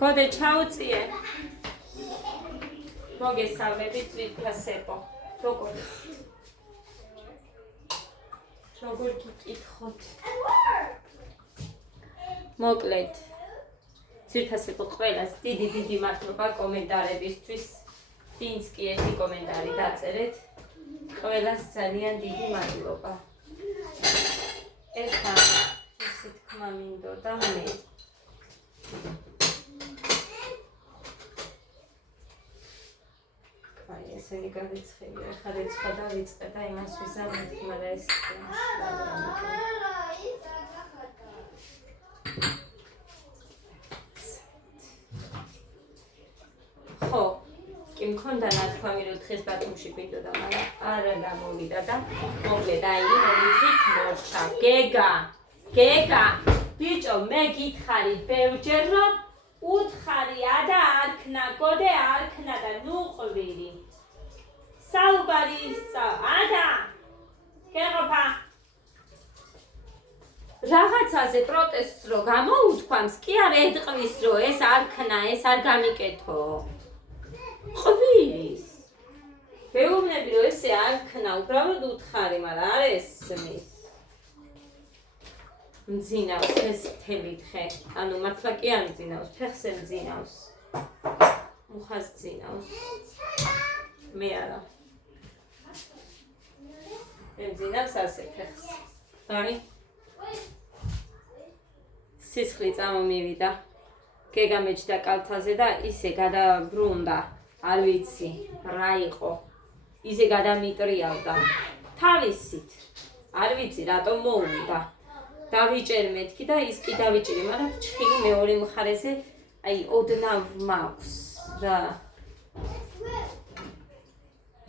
გოდე ჩაუწიე. მოგესალმებით ძვირფასებო. როგორ გიკითხოთ? მოკლედ ძვირფასებო ყველას დიდი მადლობა კომენტარებისთვის. ვინც კი ერთი კომენტარი დაწერეთ, ყველას ძალიან დიდი მადლობა. ეხლა ესე თქმა მინდოდა მე ესენი გადაიცხები, ახლა რეცხა დავიწყე და იმას ვიზამეთ, მაგრამ ეს ხო, კი მქონდა ნათქვამი, რომ დღეს ბათუმში გვინდოდა, მაგრამ არა გამოვიდა და მოკლედ აი მომიწით მორჩა. გეგა, ბიჭო, მე გითხარი ბევრჯერ, რომ უთხარი და არქნა, გოდე არქნა და ნუ ყვირი. საუბარი და გეღობა. რაღაცაზე პროტესტს რო გამოუთქვამს, კი არ ეტყვის, რომ ეს არქნა, ეს არ გამიკეთო. ყვირის. მეუბნები, რომ ესე არქნა, უბრალოდ უთხარი, მაგრამ არ ესმის. მძინავს ეს მთელი დღე, ანუ მართლა კი არ მძინავს, ფეხზე მძინავს, მუხას მძინავს, მე არა. მე მძინავს ასე ფეხზე. აი სისხლი წამომივიდა, გეგა მეჯდა კალთაზე და ისე გადაბრუნდა, არ ვიცი რა იყო, ისე გადამიტრიალდა თავისით, არ ვიცი რატომ მოუნდა. დავიჭერ მეთქი და ის კი დავიჭირი, მაგრამ ჩხილი მეორე მხარეზე აი ოდნავ მაქვს რა.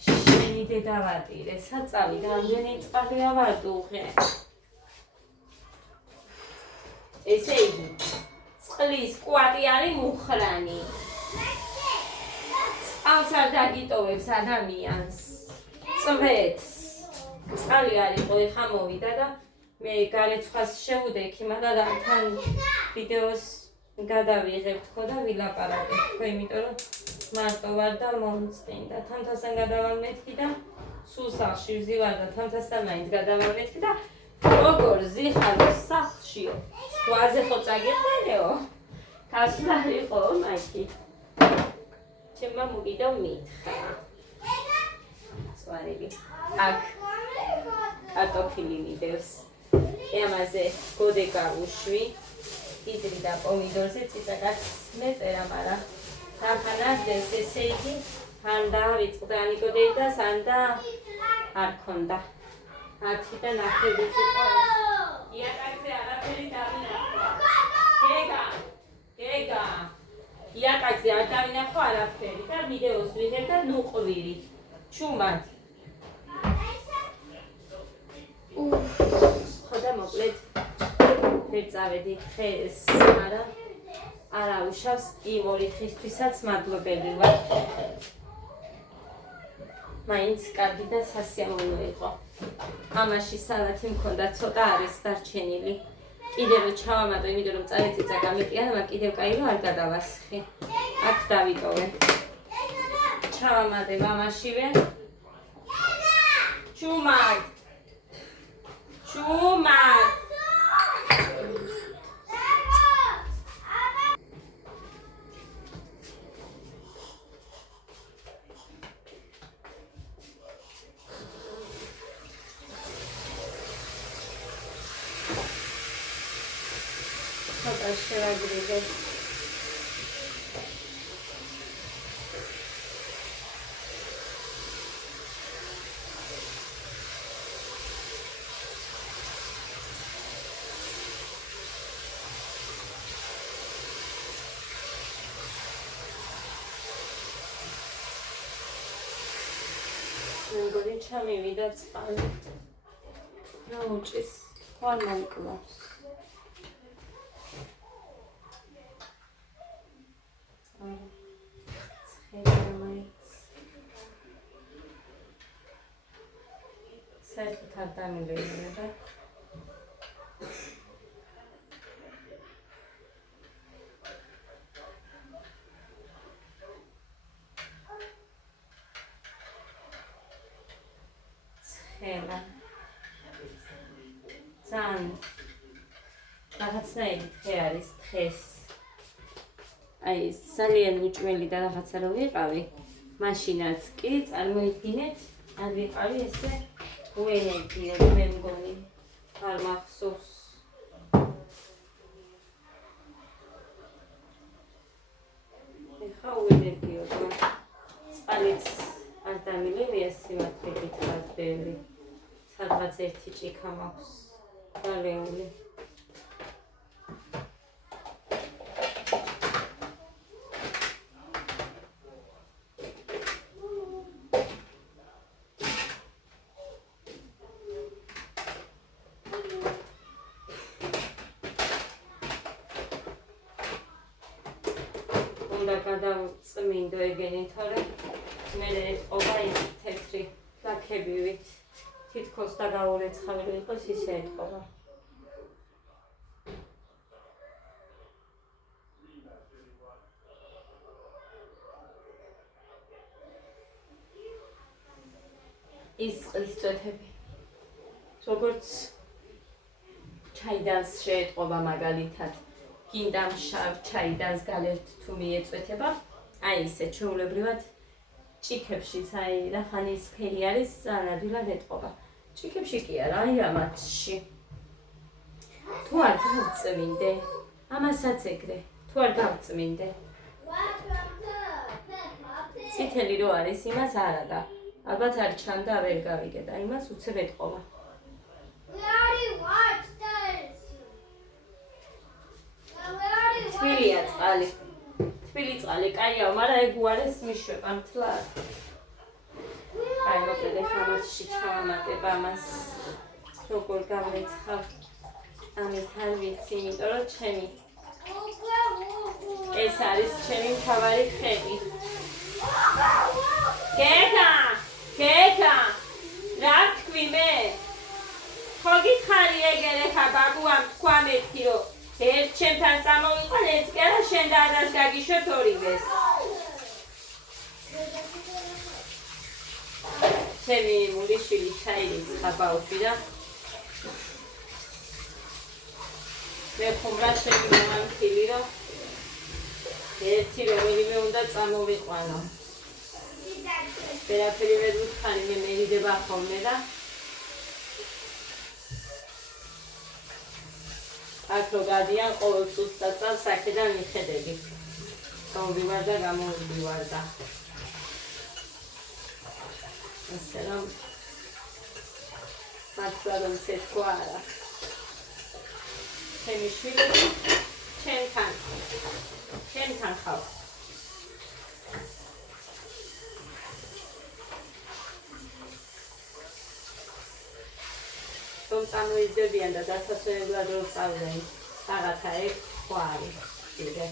შენი დედავატირე, საწავი, რამდენი წყალი ავარდუღე. ესე იგი, წყლის კვატი არის მუხრანი. წყალს არ დაგიტოვებს ადამიანს, წვეთს. წყალი არ იყო, ეხა მოვიდა და მე გარეცხას შევუდექი, მაგრამ თან ვიდეოს გადავიღებ თქო და ვილაპარაკებ თქო, იმიტომ რომ მარტო ვარ და მომწყინდა. თამთასთან გადავალმეთქი და სულ სახლში ვზივარ და თამთასთან მაინც გადავალმეთქი და როგორ ზიხარო სახლშიო. ზღვაზე ხო წაგიყვანეო? გასვლარიყო მაიკი. ჩემმა მოგიდა მითხრა. წვარები. აქ კარტოფილი მიდევს. ამაზე გოდეკა უშვი, იდრი და პომიდორზე წიწაკაც მეწერა, მაგრამ თანხანარდეს, ესე იგი, ან დავიწყდა ანიკოდეიდას, ან და არ ქონდა. 10:09 იყო. იაკაკზე არაფერი დავინახვა. გეგა. იაკაკზე არ დავინახვა არაფერი და ვიდეოს ვიღებ და ნუ ყვირი. ჩუმად. ხოდა მოკლედ ვერ წავედი დღეს, მაგრამ არა უშავს იმ ორი დღისთვისაც მადლობელი ვარ. მაინც კარგი და სასიამოვნო იყო. ამაში სალათი მქონდა, ცოტა არის დარჩენილი. კიდევ ჩავამატო, იმიტომ რომ წარეწიცა გამიტიან, მაგრამ კიდევ კაი რომ არ გადავასხი. აქ დავიტოვე. ჩავამატე მამაშივე. ჩუმად. ცოტა შევაგროვებ. მეგონი ჩამივიდა წყალი. რა უჭის? არ მომკლავს. საერთოდ არ დამილეინება. რაღაცნაირი თხე არის თხეს. აი ძალიან უჭმელი და რაღაცა რო ვიყავი, მაშინაც კი წარმოიდგინეთ, არ ვიყავი ესე უენერგიო, მე მგონი არ მახსოვს. ეხა უენერგიო და წყალიც არ დამილევია სიმართლე გითხრათ ბევრი. სადღაც ერთი ჭიქა მაქვს დალეული. უნდა გადავწმინდო ეგენი, თორე მე ეთყობა ის თეთრი ლაქებივით. თითქოს დაგაურეცხავი იყოს ისე ეთყობა. ის წყლის წვეთები. როგორც ჩაიდანს შეეთყობა მაგალითად. გინდა მშავ ჩაიდანს გალერთ თუ მიეწვეთება, აი ისე ჩვეულებრივად ჭიქებშიც აი რახანის ფერი არის ძალიან ეთყობა. ჭიქებში კი არა, აი ამათში. თუ არ გავწმინდე, ამასაც ეგრე, თუ არ გავწმინდე. წითელი რო არის, იმას არა და ალბათ არ ჩანდა, ვერ გავიგე და იმას უცებ ეთყობა. თბილია წყალი. თბილი წყალი, კაიაო, მაგრამ ეგ უარეს მიშვება მთლად. აი, მოკლედ ეხლა მასში ჩავამატებ ამას. როგორ გამეცხავ. ამით არ ვიცი, იმიტომ რომ ჩემი ეს არის ჩემი მთავარი ხები. გეკა, რა თქვი მე? ხო გითხარი ეგერ ეხა ბაბუამ თქვა მეთქი, რომ ერთ ჩემთან წამოვიყვან, ერთ კი არა, შენ და ადას გაგიშვებთ ორივეს. ჩემი მულიშვილი ჩაირიცხა ბავშვი და მე ხუმრად შემიმამთილი, რომ ერთი რომელიმე უნდა წამოვიყვანო. ვერაფერი ვერ ვუთხარი, მე მერიდება ხოლმე და აქ რო გადიან ყოველ წუთს და წელს აქედან მიხედები. გამოვივარ და გამოვიდივარ და ასე რომ მართლა რომ ცეთქვა არა. ჩემი შვილები ჩემთან ხავს. რომ წამოიძებიან და დასასვენებლად რომ წავდნენ რაღაცა ეგ სხვა არის. კიდე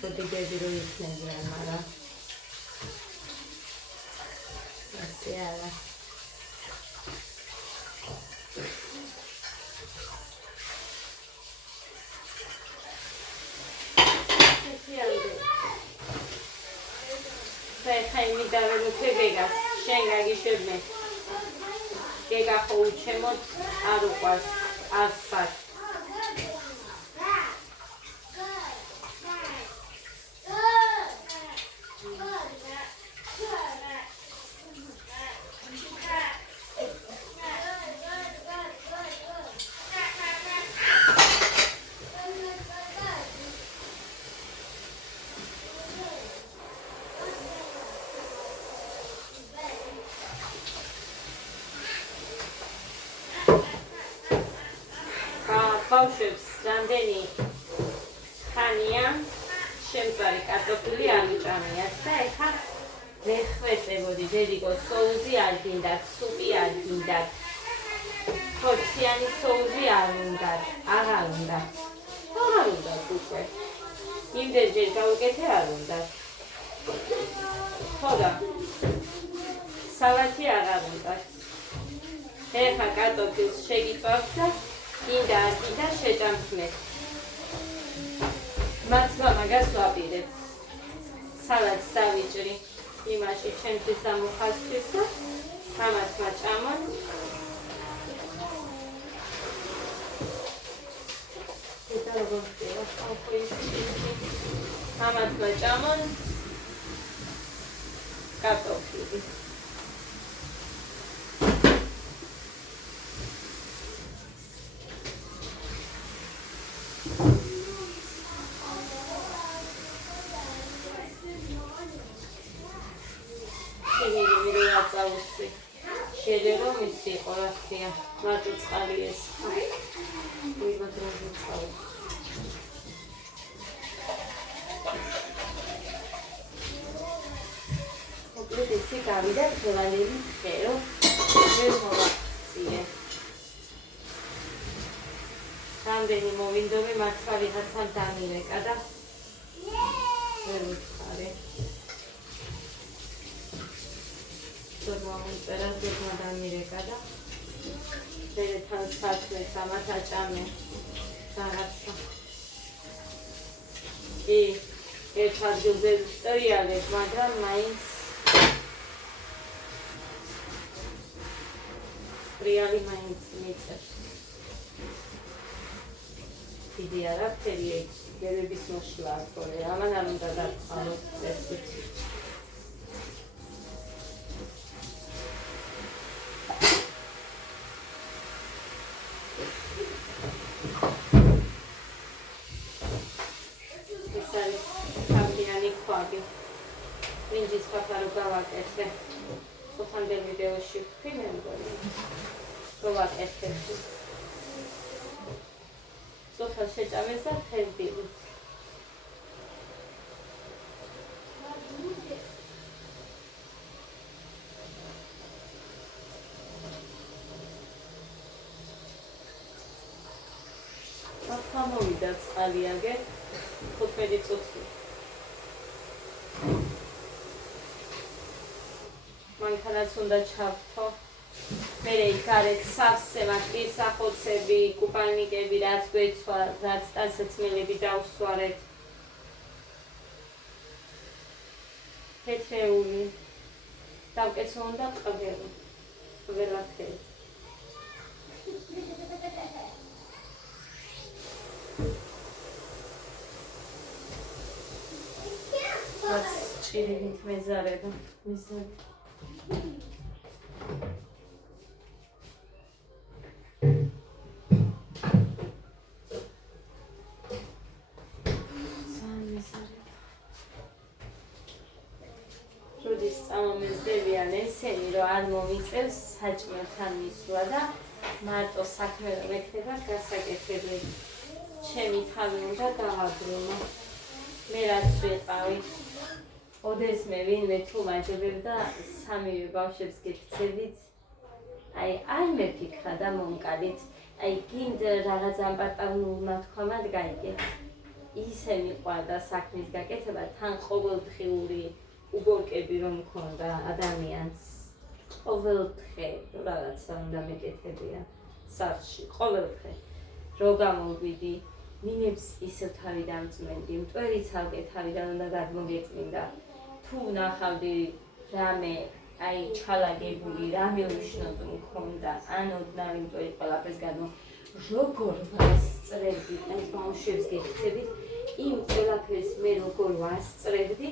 ბოდიგები რომ იქნებიან, მაგრამ ასე არა. ხაი მიდავებოთე გეგას, შენ გაგიშვებნე. გეგა ხო უჩემოთ არ უყვარს, არ სად. ბავშვებს რამდენი ხანია შემწარი კარტოფილი არ უჭამიათ და ეხა ვერ ხვეწებოდი, დედიკო, სოუსი არ გინდათ, სუპი არ გინდათ, ხორციანი სოუსი არ უნდათ, აღარ უნდათ. აღარ უნდათ უკვე. იმდენჯერ გავუკეთე არ უნდათ. ხო და სალათი აღარ უნდათ. ეხა კარტოფილს შეგიწვავთ და გინდა არ გინდა შეჭამთ. მართლა მაგას ვაპირებ. სალათს დავიჭრი იმაში ჩემთვის და მუხასთვის და ამას ვაჭამოთ. და როგორ ხდება ხო ამათმა ჭამონ კარტოფილი შეიძლება რომ ის იყო რა ხია მარტო წყალი ეს ვიბადროზე წყალი მოკლედ ესე გავიდა თვალები ხერო ვერ მოვაქციე რამდენი მოვინდომე მართლა ვიღაცამ დამირეკა და ვერ ვიხარე წერა დამირეკა და დედთან საქმეს ამათ აჭამე რაღაცა ერთ ადგილზე ვსტრიალებ, მაგრამ მაინც სტრიალი მაინც მიწევს დიდი არა ფერი გერების მოშლა თორე ამან არ უნდა დავყავოთ წესით მინჯის ფაფარო გავაკეთე. სოფანდელ ვიდეოში ვთქვი მე მგონი. რომ ვაკეთებ. სოფელ შეჭამეს და ხერბილი. ახლა მოვიდა წყალი აგერ 15 წუთი. მანქანაც უნდა ჩავთო. მე გარეთ სავსე მაქი სახოცები, კუპალნიკები, რაც გვეცვა, რაც ტანსაცმელები დავსვარეთ. თეთრეული. დავკეცო უნდა ყველაფერი. ყველაფერი. ჭირით მეზარება. როდის წამომეზდებიან ესენი, რომ არ მომიწევს საჭმელთან მისვლა და მარტო საქმე რომ ექნება გასაკეთებელი. ჩემი თავი უნდა გავაბრუნო. მე რაც ვიყავი. ოდესმე ვინმე თუ მაჯობებდა სამივე ბავშვებს გექცევით. აი არ მეფიქრა და მომკალით. აი გინდ რაღაც ამპარტავნულმა თქვამად გაიგეთ. ისე მიყვარდა საქმის გაკეთება თან ყოველდღიური უბორკები რომ მქონდა ადამიანს. ყოველდღე რაღაცა უნდა მეკეთებია სახლში. ყოველდღე რო გამოვიდი მინებს ისევ თავი დამწმენდი, მტვერი ცალკე თავიდან უნდა გადმოგეწმინდა. თუ ნახავდი რამე აი ჩალაგებული, რამე უშნოდ მქონდა, ან ოდნავი მტვერი ყველაფერს გადმო როგორ ვასწრებდი, აი ბავშვებს გექცევით, იმ ყველაფერს მე როგორ ვასწრებდი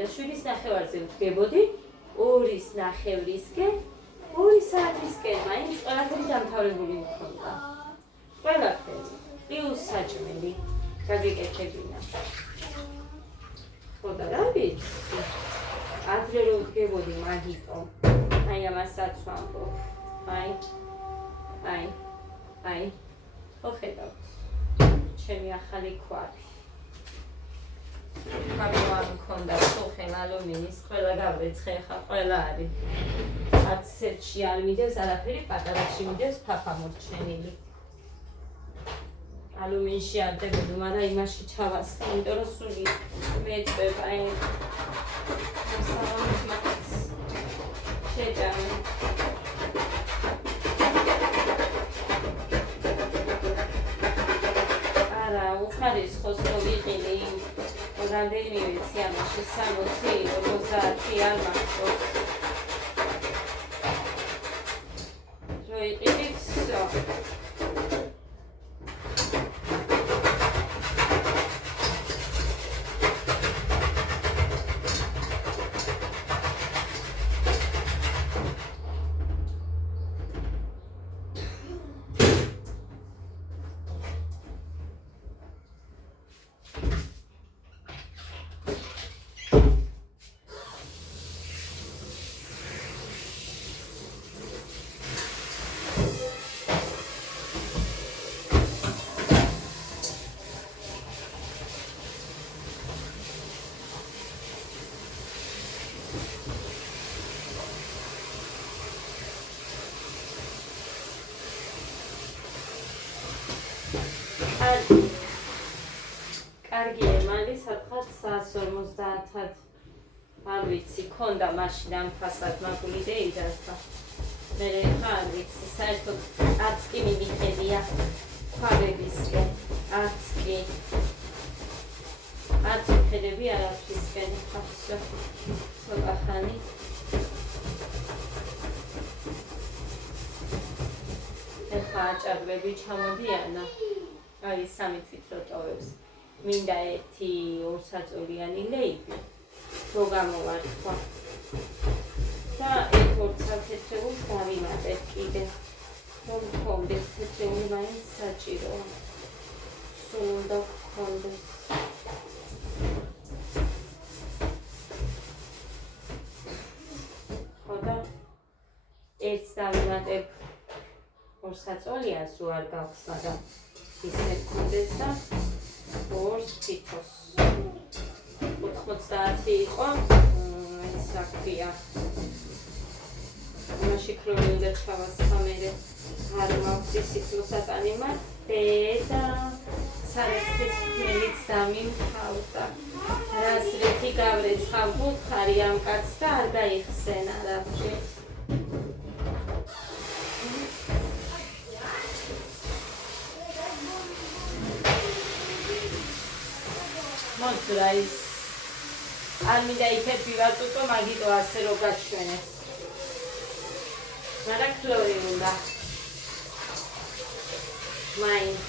და 7:30-ზე ვდგებოდი, 2:30-ისკენ, 2 საათისკენ, მაინც ყველაფერი დამთავრებული მქონდა. ყველაფერი. პლუს საჭმელი გაგეკეთებინა. ხო და რა ვიცი? ადრე რომ ვდგებოდი მაგიტო. აი ამასაც ვამბობ. აი. ხო ხედავთ. ჩემი ახალი ქვარი. კაბინო მქონდა სოხენ ალუმინის, ყველა გავრეცხე ხა, ყველა არის. 10 სერტში არ მიდევს არაფერი, პატარაში მიდევს ფაფა მორჩენილი. ალუმინში არ დებოდი, მაგრამ იმაში ჩავასხე, იმიტომ რომ სული მეწვება, აი სამს მაგაც შეჭამე. არა, უხარისხოს რო ვიყინი, რამდენი ვიცი ამაში 60, 50 არ მახსოვს. რო იყიდით, სადღაც 150-ად არ ვიცი, ქონდა მაშინ ამ ფასად მაგული იდეას და მე ხა არ ვიცი, საერთოდ არც კი მიმიხედია ქვაბებისკენ, არც კი არც მიხედები არაფრისკენ, ხა ცოტა ხანი ეხლა აჭარბები ჩამოდიანა, არის 3 თვით რო ტოვებს, მინდა 1-2 საწოლიანი ლეიბი, რო გამოვარქვა და 1-2 თეთრეულს დავიმატებ კიდე, რომ გქონდეს თეთრეული მაინც საჭიროა, სულ უნდა გქონდეს. ხო და ერთს დავიმატებ 2 საწოლიანს რო არ გაქვს, მაგრამ ისე გქონდეს და 2-ს თითოს. 90 იყო, ის რა ქვია, მაშინ ქრომი უნდა ჩავასხა მერე არ მაქვს ის სიკლოსატანი მარტე და სარეცხის ხმელიც დამიმთავრდა. რაზრეთი გავრეცხავ ხარი ამ კაცს და არ გაიხსენა რაფში. მოძრა ის არ მინდა იქეთ ვივაწუწო, მაგიტო ასე რო გაჩვენეს. მაგრამ ქლორი უნდა მაინც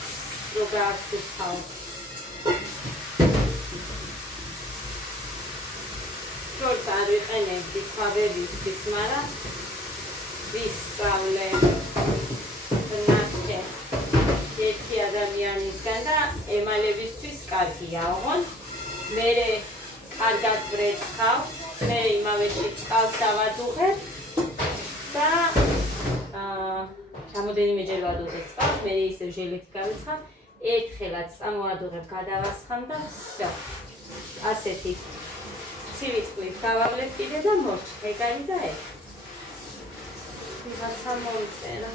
რო გააცუთავ. ქლორს არ ვიყენებდი ქვაბებისთვის, მაგრამ ვისწავლე ნახე ერთი ადამიანისგან და ემალებისთვის კარგია, ოღონდ მერე კარგად ვრეცხავ, მერე იმავეში წყალს დავადუღებ და რამოდენიმეჯერ ვადუღებ წყალს, მერე ისევ ჟელით გავიცხავ, ერთხელაც წამოადუღებ, გადავასხამ და всё. ასეთი ცივი წყლით გავავლებ კიდე და მორჩა, ეგ არის და ეგ. ვიღაცა მოიწერა.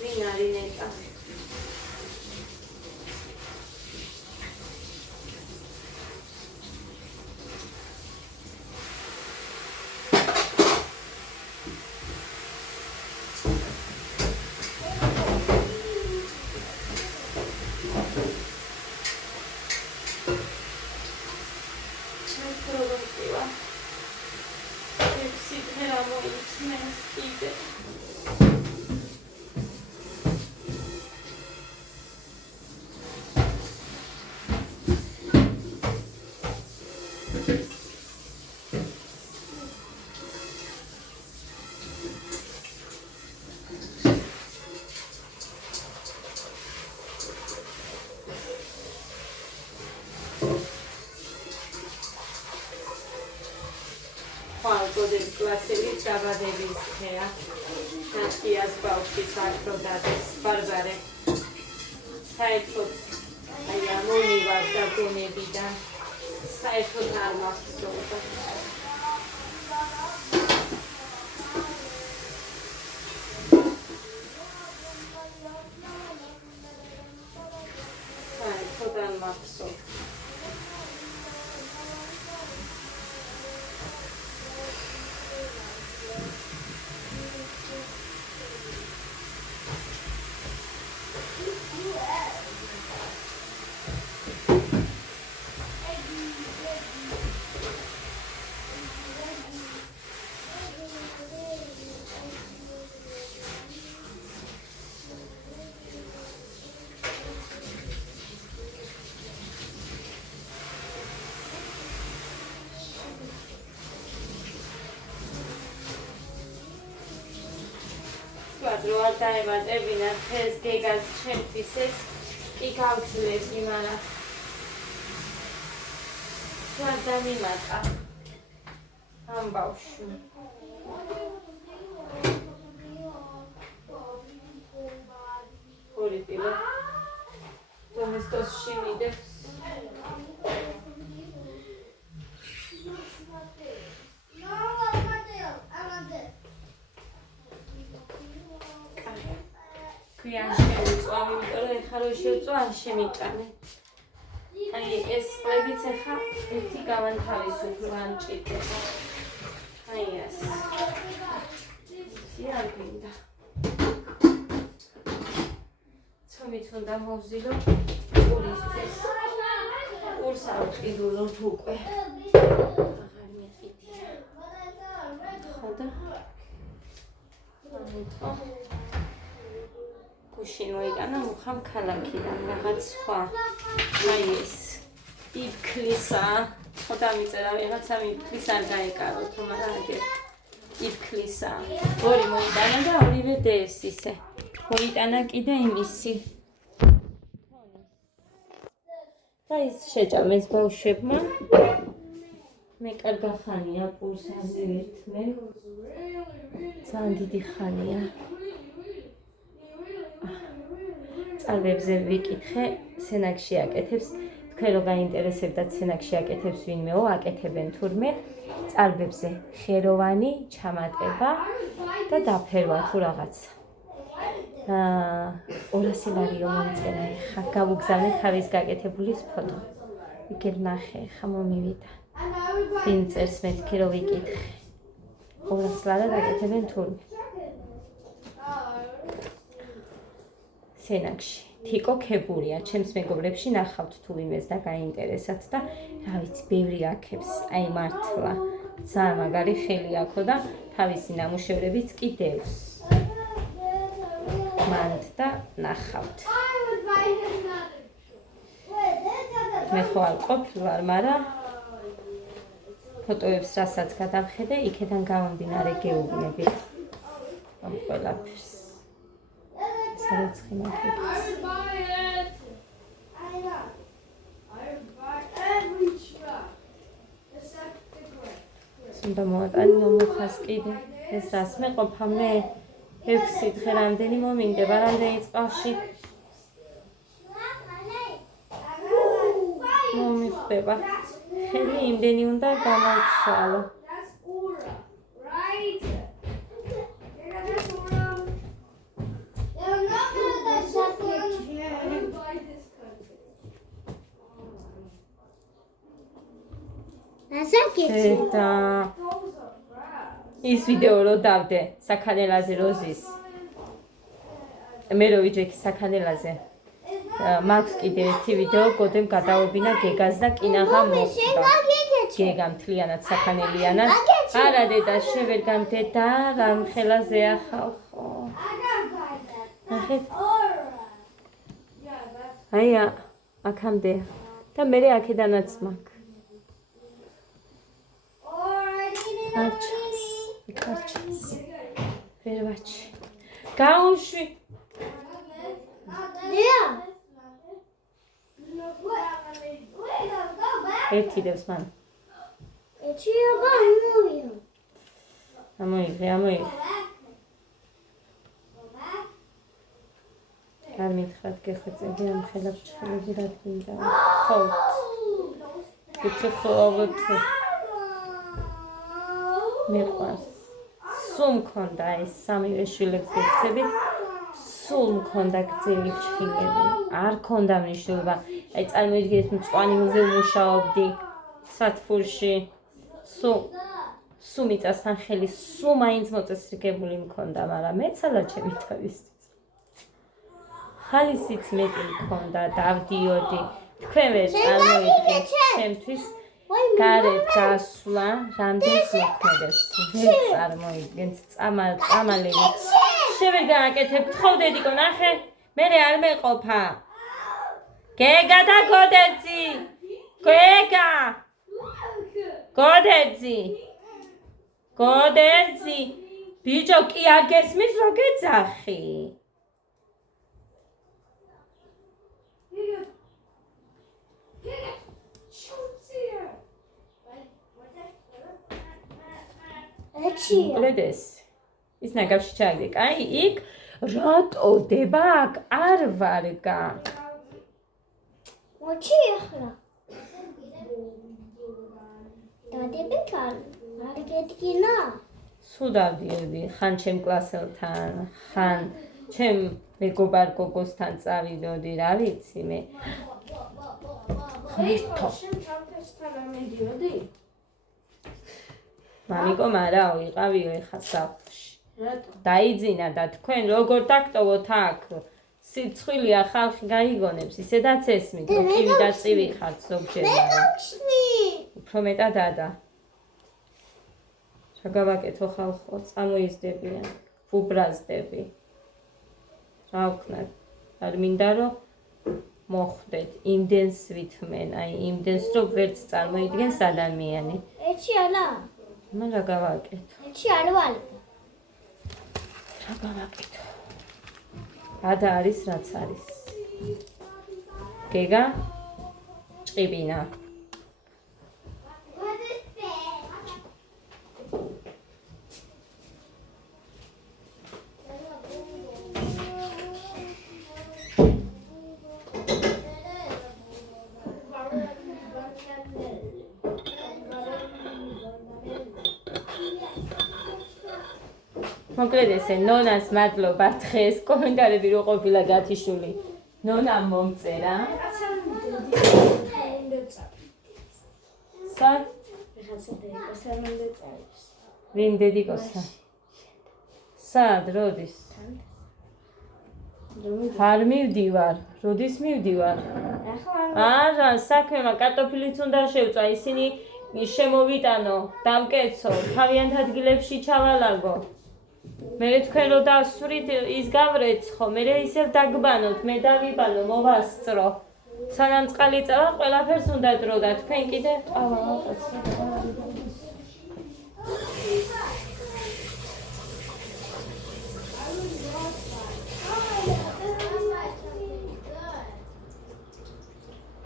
ვინ არის ნეტა? Algodel klaseli dabadebis hea. Naskias bauxis arprodades barbare. Saertot aia moni var da gonebidan. Saertot ar maxsoda. Saertot ar maxsoda. რო არ დაემატებინა ეს გეგას ჩემთვის ეს კი გავძლევდი, მაგრამ რო არ დამიმატა ამ ბავშვი. ორი ტილო დომესტოსში მიდევს. ქვიან შემიწვა, იმიტომ რომ ეხლა რო შევწვა არ შემიტანე. აი ეს წყლებიც ახლა ერთი გამანთავისუფლო არ მჭირდება. აი ეს. არ გინდა. ცომიც უნდა მოვზილო ყურისთვის. ყურს არ ვყიდულობ უკვე. აღარ მიყიდია. ხოდა. ამიტომ გუშინ მოიგანა მუხამ ქალაქიდან რაღაც სხვა. აი ეს. იფქლისა. ხოდა მიწერა ვიღაცა იფქლის არ გაეკაროთ, მაგრამ აგერ იფქლისა. ორი მოიტანა და ორივე დევს ისე. მოიტანა კიდე იმისი. და ის შეჭამეს ბავშვებმა. მე კარგა ხანია პულს ამივით მე. ძალიან დიდი ხანია. წარბებზე ვიკითხე, სენაკში აკეთებს. თქვენ რო გაინტერესებდათ სენაკში აკეთებს ვინმეო, აკეთებენ თურმე. წარბებზე ხეროვანი ჩამატება და დაფერვა თუ რაღაცა. 200 ლარიო მომწერა ხა გავუგზავნე თავის გაკეთებულის ფოტო. იქ ნახე ხა მომივიდა. ვინ წერს მეთქი რო ვიკითხე. 200 ლარა გაკეთებენ თურმე. სენაკში თიკო ქებურია, ჩემს მეგობრებში ნახავთ თუ ვინმეს და გაინტერესათ და რა ვიცი, ბევრი აქებს, აი მართლა ძალიან მაგარი ხელი აქო და თავისი ნამუშევრებიც კი დევს. მანდ და ნახავთ. მე ხო არ ყოფილვარ, მაგრამ ფოტოებს რასაც გადავხედე, იქიდან გამომდინარე გეუბნებით ამ ყველაფერს. სარეცხი მაკეტს. უნდა მოატანო მუხას კიდე. ეს რას მეყოფა მე 6 დღე რამდენი მომინდება, რამდენი წყალში. მომიხდება. ხელი იმდენი უნდა გამოვცვალო. და ის ვიდეო რო დავდე საქანელაზე როზის მე რო ვიჯექი საქანელაზე მაქვს კიდე ერთი ვიდეო გოდემ გადაობინა გეგას და კინაღა მოხდა გეგა მთლიანად საქანელიანად არა დედა შევერ გამდედა რამ ხელაზე ახალხო ნახეთ აია აქამდე და მე აქედანაც მაქვს არჩას, იქარჩას, ვერვაჩი. გაუშვი. ერთი დევს მან. ერთი აბა ამოიღე. ამოიღე. არ მითხრათ გეხვეწები ამ ხელებს ჩხილები რა თქინდა. ხო. გეცხოვოთ. მიყვარს. სულ მქონდა ეს სამივე შვილებს გექცებით. სულ მქონდა გძელი ჩხილები. არ ქონდა მნიშვნელობა. აი წარმოიდგინეთ მწვანე მუშაობდი სათფურში. სულ მიწასთან ხელი სულ მაინც მოწესრიგებული მქონდა, მაგრამ მეცალა ჩემი თავისთვის. ხალისიც მეტი მქონდა, დავდიოდი. თქვენ ვერ წარმოიდგინეთ ჩემთვის გარეთ გასვლა რამდენს მოქმედებს ვერ წარმოიდგენთ წამალები შევერ გააკეთებ თხოვდედიკო ნახე მე არ მეყოფა გეგა და გოდერძი გეგა გოდერძი ბიჭო კი არ გესმის რო გეძახი მოკლედეს ის ნაგავში ჩაიგდე კაი იქ რატო დება აქ არ ვარგა მოჩი ახლა დადებით არ გედგინა სულ დავდიოდი ხან ჩემ კლასელთან ხან ჩემ მეგობარ გოგოსთან წავიდოდი რა ვიცი მე ღმერთო. შენ თავთესთან ამედიოდი? მამიკო არა ვიყავიო ეხა სახლში. რატო? დაიძინა და თქვენ როგორ დაგტოვოთ აქ? სიცხვილია ხალხი გაიგონებს, ისედაც ესმით, რომ კივი და წივი ხართ ზოგჯერ. უფრო მეტად ადა. რა გავაკეთო ხალხო, წამოიზდებიან, უბრაზდები. რა ვქნათ? არ მინდა რომ მოხვდეთ, იმდენს ვითმენ, აი იმდენს რომ ვერც წარმოიდგენს ადამიანი. ეჩი ალა. მან რა გავაკეთო? ეჩი არავალი. რა გავაკეთო? ადა არის რაც არის. გეგა? ჭყიბინა. მოკლედ ესე ნონას მადლობა დღეს კომენტარები რო ყოფილა გათიშული. ნონამ მომწერა. სად? ვინ დედიკოსა? სად, როდის? არ მივდივარ, როდის მივდივარ? არა, საქმემა კარტოფილიც უნდა შევწვა, ისინი შემოვიტანო, დამკეცო, თავიანთ ადგილებში ჩავალაგო. მე თქვენ რო დასვრით ის გავრეცხო, მე ისევ დაგბანოთ, მე დავიბანო, მოვასწრო. სანამ წყალი წავა, ყველაფერს უნდა დრო და თქვენ კიდე ყავა აკაცი.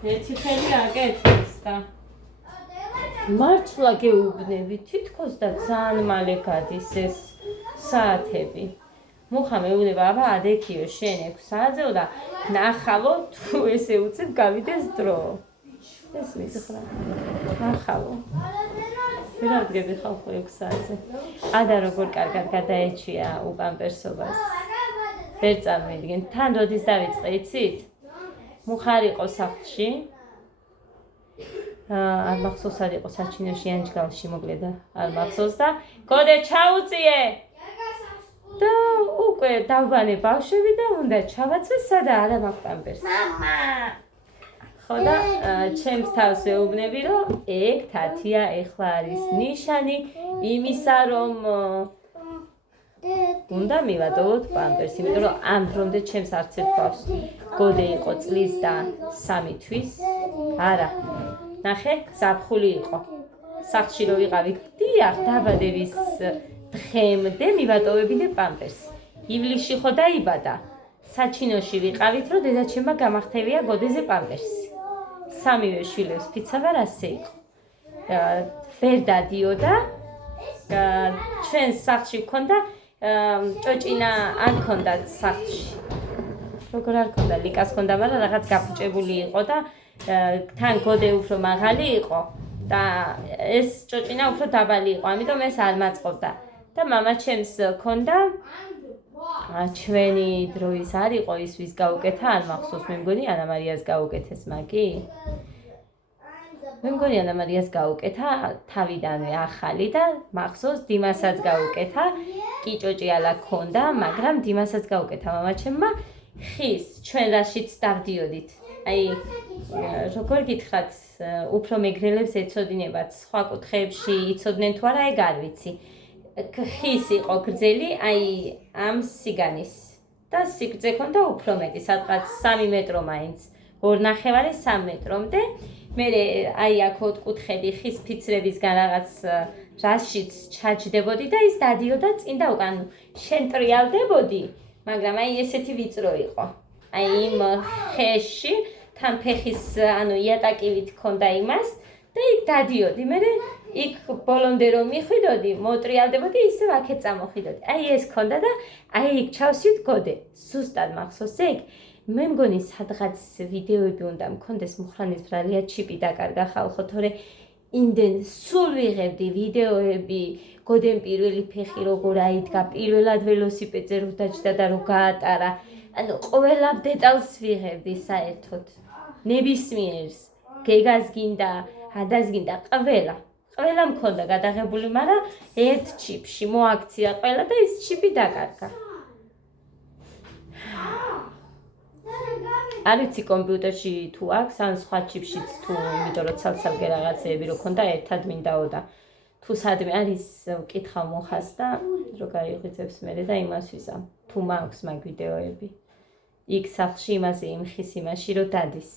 ერთი ხელი აკეთეს და მართლა გეუბნები, თითქოს და ძალიან მალე გადის ეს საათები. მუხა მეუბნება, აბა ადექიო შენ 6 საათზეო და ნახავო თუ ესე უცებ გავიდეს დრო. ეს მითხრა. ნახავო. ვერ აღდგები ხალხო 6 საათზე. ადა როგორ კარგად გადაეჩია უპამპერსობას. ვერ წარმოვიდგენ, თან როდის დავიწყე, იცით? მუხა არ იყო სახლში. არ მახსოვს არ იყო საჩინოში ანჯგალში მოკლედა. არ მახსოვს და გოდე ჩაუწიე. და უკვე დავბანე ბავშვები და უნდა ჩავაცვე სადა არა მაქვს პამპერს. მამა. ხო და ჩემს თავს ვეუბნები რომ ეგ თათია ეხლა არის ნიშანი იმისა რომ უნდა მივატოვოთ პამპერს, იმიტომ რომ ამ დრომდე ჩემს არც ერთ ბავშვს გოდე იყო წლის და 3 თვის. არა. ნახე, ზაფხული იყო. სახლში რო ვიყავი, დიახ, დაბადების დღემდე მივატოვებინე პამპერს. ივლისში ხო დაიბადა. საჩინოში ვიყავით, რომ დედაჩემმა გამახთევია გოდეზე პამპერსი. სამივე შვილებს ფიცა ვარ ასე იყო. ვერ დადიოდა. ჩვენ სახლში გქონდა ჭოჭინა არ გქონდათ სახლში. როგორ არ გქონდა, ლიკას გქონდა, მაგრამ რაღაც გაფუჭებული იყო და თან გოდე უფრო მაღალი იყო და ეს ჭოჭინა უფრო დაბალი იყო, ამიტომ ეს არ მაწყობდა. და მამა ჩემს გქონდა ჩვენი დროის არ იყო ის ვის გაუკეთა, არ მახსოვს, მე მგონი ანა მარიას გაუკეთეს მაგი. მე მგონი ანა მარიას გაუკეთა თავიდანვე ახალი და მახსოვს დიმასაც გაუკეთა, კი ჭოჭიალა გქონდა, მაგრამ დიმასაც გაუკეთა მამა ჩემმა ხის ჩვენ რაშიც დავდიოდით. აი როგორ გითხრათ, უფრო მეგრელებს ეცოდინებათ სხვა კუთხეებში იცოდნენ თუ არა, ეგ არ ვიცი. ხის იყო გრძელი, აი ამ სიგანის და სიგრძე ქონდა უფრო მეტი, სადღაც 3 მეტრო მაინც, 2.5 3 მეტრომდე. მე აი აქ ოთხკუთხედი ხის ფიცრებისგან რაღაც რაშიც ჩაჯდებოდი და ის დადიოდა წინ და უკან შენ ტრიალდებოდი, მაგრამ აი ესეთი ვიწრო იყო. აი იმ ხეში თან ფეხის ანუ იატაკივით ქონდა იმას და იქ დადიოდი. მე იქ ბოლომდე რომ მიხვიდოდი, მოტრიალდებოდი, ისევ აქეთ წამოხვიდოდი. აი ეს ქონდა და აი იქ ჩავსვით გოდე. ზუსტად მახსოვს ეგ. მე მგონი სადღაც ვიდეოები უნდა მქონდეს, მუხრანის ბრალია ჩიპი დაკარგა ხალხო, თორე იმდენ სულ ვიღებდი ვიდეოები, გოდენ პირველი ფეხი როგორ აიდგა, პირველად ველოსიპედზე რო დაჯდა და რო გაატარა. ანუ ყველა დეტალს ვიღებდი საერთოდ. ნებისმიერს გეგას გინდა, ადას გინდა, ყველა მქონდა გადაღებული, მაგრამ ერთ ჩიპში მოაქცია ყველა და ის ჩიპი დაკარგა. არ ვიცი კომპიუტერში თუ აქვს, ან სხვა ჩიპშიც თუ, იმიტომ რომ ცალ-ცალკე რაღაცეები რო ქონდა ერთად მინდაო და თუ სადმე არის ვკითხავ მოხას და რო გაიღვიძებს მერე და იმას ვიზამ. თუ მაქვს მაგ ვიდეოები. იქ სახლში იმაზე იმხის იმაში რომ დადის.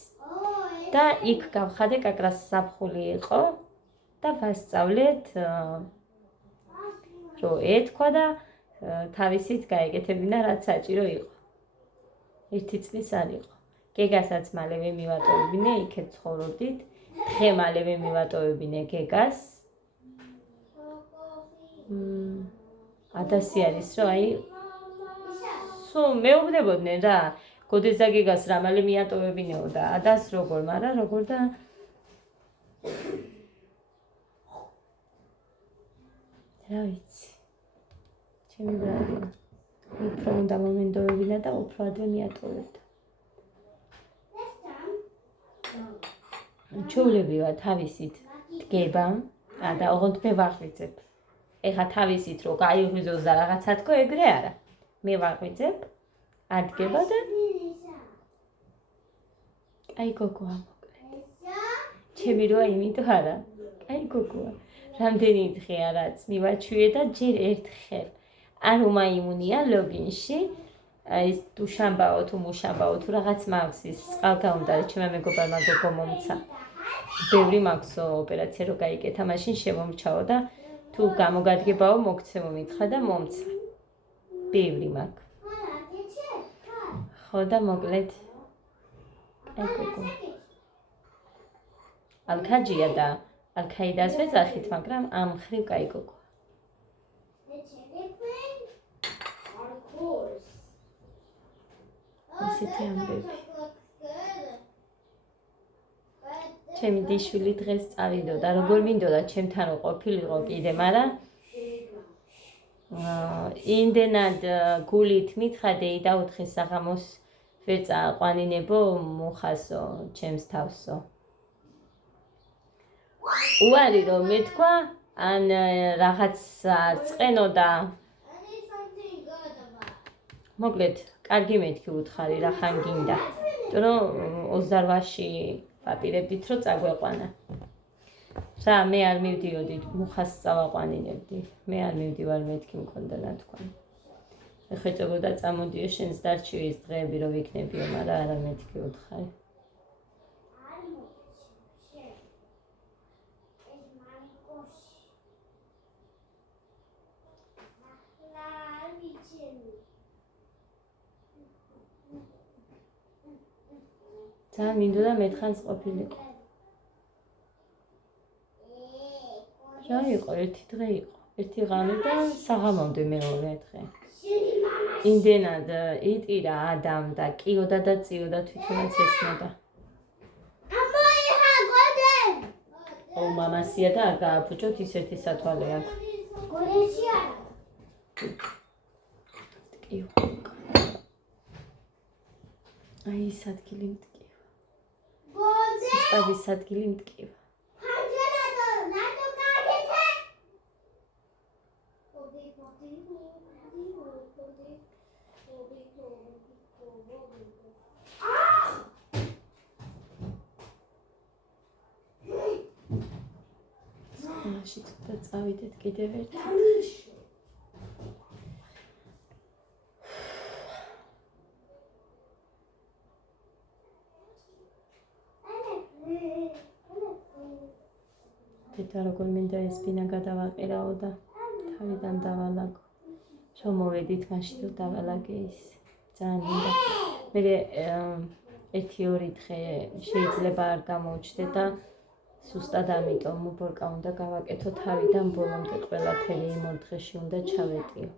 და იქ გავხადე კაკრას საფხული იყო და ვასწავლეთ რომ ეთქვა და თავისით გაეკეთებინა რაც საჭირო იყო. 1 წლის არ იყო. გეგასაც მალევე მივატოვებინე, იქეთ ცხოვრობდით. დღე მალევე მივატოვებინე გეგას. ადასი არის რომ აი სულ მეუბნებოდნენ რა. გოდეს და გეგას რა მალე მიატოვებინეო და ადას როგორ, მაგრამ როგორ და რა ვიცი. ჩემი ბრალია. უფრო უნდა მომენდოებინა და უფრო ადრე მიატოვებდა. ჩვეულებრივა თავისით დგება და ოღონდ მე ვაღვიძებ. ეხა თავისით რო გაიღვიძოს და რაღაცა თქო ეგრე არა. მე ვაღვიძებ, ადგება და აი გოგოა მოკლედ. ჩემი როა იმიტომ არა. აი გოგოა. რამდენი დღეა რაც მივაჩვიე და ჯერ ერთხელ. არ უმაიმუნია ლოგინში. ის თუ შამბაო თუ მუშამბაო თუ რაღაც მაქვს ის წყალგაუნდარი ჩემმა მეგობარმა გოგო მომცა. ბევრი მაქვს ოპერაცია რო გაიკეთა, მაშინ შემომრჩაო და თუ გამოგადგებაო მოგცემო მითხრა და მომცა. ბევრი მაქვს. ხო და მოკლედ აი გოგო. ალქაჯია და ალქაიდას ვეძახით, მაგრამ ამ ხრივ კაი გოგო. ასეთი ამბები. ჩემი დიშვილი დღეს წავიდოდა, როგორ მინდოდა ჩემთან ყოფილიყო კიდე, მაგრამ იმდენად გულით მითხრადე დაუთხე საღამოს ვერ წააყვანინებო მუხასო, ჩემს თავსო. უარი რომ მეთქვა, ან რაღაც წყენო და მოკლედ, კარგი მეთქი უთხარი რა ხან გინდა. იმიტომ რომ 28-ში ვაპირებდით რომ წაგვეყვანა. რა მე არ მივდიოდი მუხას წავაყვანინებდი. მე არ მივდივარ მეთქი მქონდა ნათქვამი. ეხლა წებოდა წამოდიო შენს დარჩივის დღეები რომ ვიქნებიო, მაგრამ არა მეთქი უთხარი. ძალიან მინდოდა მეთხანს ყოფილიყო. რა იყო, ერთი დღე იყო. ერთი ღამე და საღამომდე მეორე დღე. იმდენად იტირა ადამ და კიოდა და წიოდა თვითონაც ესმოდა. ო მამასია და არ გააფუჭოთ ის ერთი სათვალე აქვს. გორეში არა. ტკივა. აი ეს ადგილი მტკივა. სისტადის ადგილი მტკივა. სკოლაში ცოტა წავიდეთ კიდევ ერთხელ. თეთა როგორ მინდა ეს ბინა გადავაყირაო და თავიდან დავალაგო. რომ მოვედით მაშინ რომ დავალაგე ის. ძალიან მინდა. მე 1-2 დღე შეიძლება არ გამოვჩდე და სუსტად ამიტომ მუბორკა უნდა გავაკეთო თავიდან ბოლომდე ყველაფერი იმ 2 დღეში უნდა ჩავეტიო.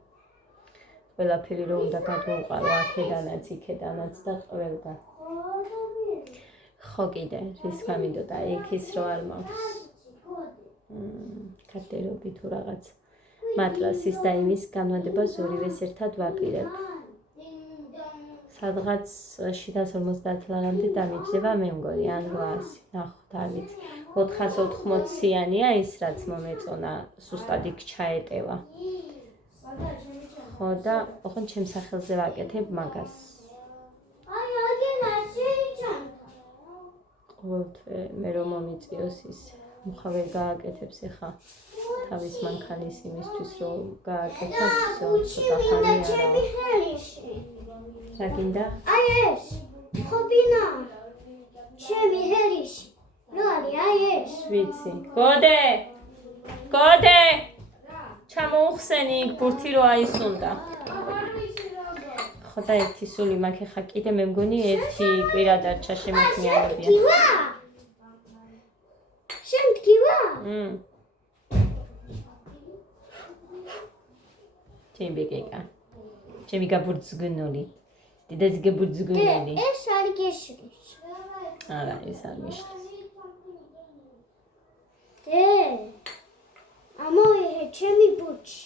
ყველაფერი რომ უნდა გადმოვყარო აქედანაც იქედანაც და ყველგან. ხო კიდე რის გამინდოდა ექის რო არ მაქვს. კარტერობი თუ რაღაც მატრასის და იმის განმადებას ორივეს ერთად ვაპირებ. სადღაც 750 ლარამდე დამიჯდება, მე მგონი, ან 800, ნახოთ, არ ვიცი. 480-იანია ის, რაც მომეწონა, სუსტად იქ ჩაეტევა. ხო და, ოღონდ ჩემს სახელზე ვაკეთებ მაგას. აი, აგენა შეიძლება. ყოველთვე მე რომ მომიწიოს ის მუხა ვერ გააკეთებს ეხა თავის მანქანის იმისთვის რომ გააკეთებს ცოტა ხანი არა. რა გინდა? აი ეს. ხობინა. ჩემი ჰერიში. ნუ აი ეს. ვიცი. გოდე! გოდე! ჩამოუხსენი იქ ბურთი რო აისუნდა. ხო და ერთი სული მაქვს ეხა კიდე მე მგონი ერთი კვირა დარჩა შემექმნიანებია. შემდგივა? ჩემი ბეკეკა. ჩემი გაბურძგნული. დედას გაბურძგნული. ეს არ გეშლის. არა, ეს არ მიშლის. ამოიღე ჩემი ბუჩი.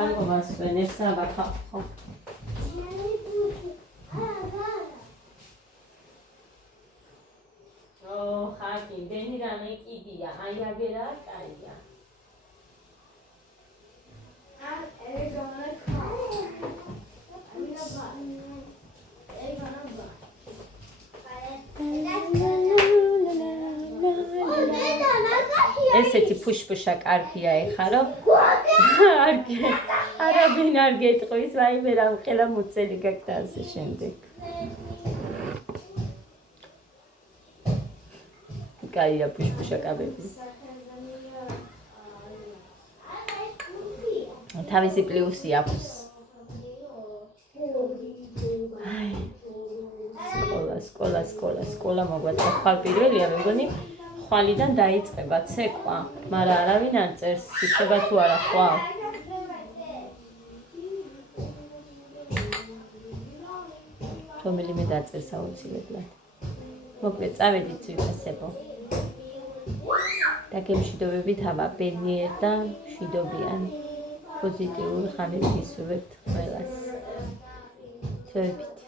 ანუ მასვენებს აბა ხო. ხაკი, დენი რამე კიდია, აი აგერა კაია. ესეთი ფუშფუშა კარგია ეხა რომ არაბინ არ გეტყვის, ვაიმე რამ ხელა მუცელი გაქვს და ასე შემდეგ. კაია ფუშფუშა კაბები. თავისი პლუსი აქვს. სკოლა მოგვაწყდა ხვალ პირველია, მე მგონი ხვალიდან დაიწყება ცეკვა, მაგრამ არავინ არ წერს, იცება თუ არა ხვალ. რომელიმე დაწერს აუცილებლად. მოკლედ, წავედით ვიფასებო. და გემშვიდობებით აბა ბედნიერ და მშვიდობიან პოზიტიურ ხანებს ვისურვებთ ყველას. ჩვენებით.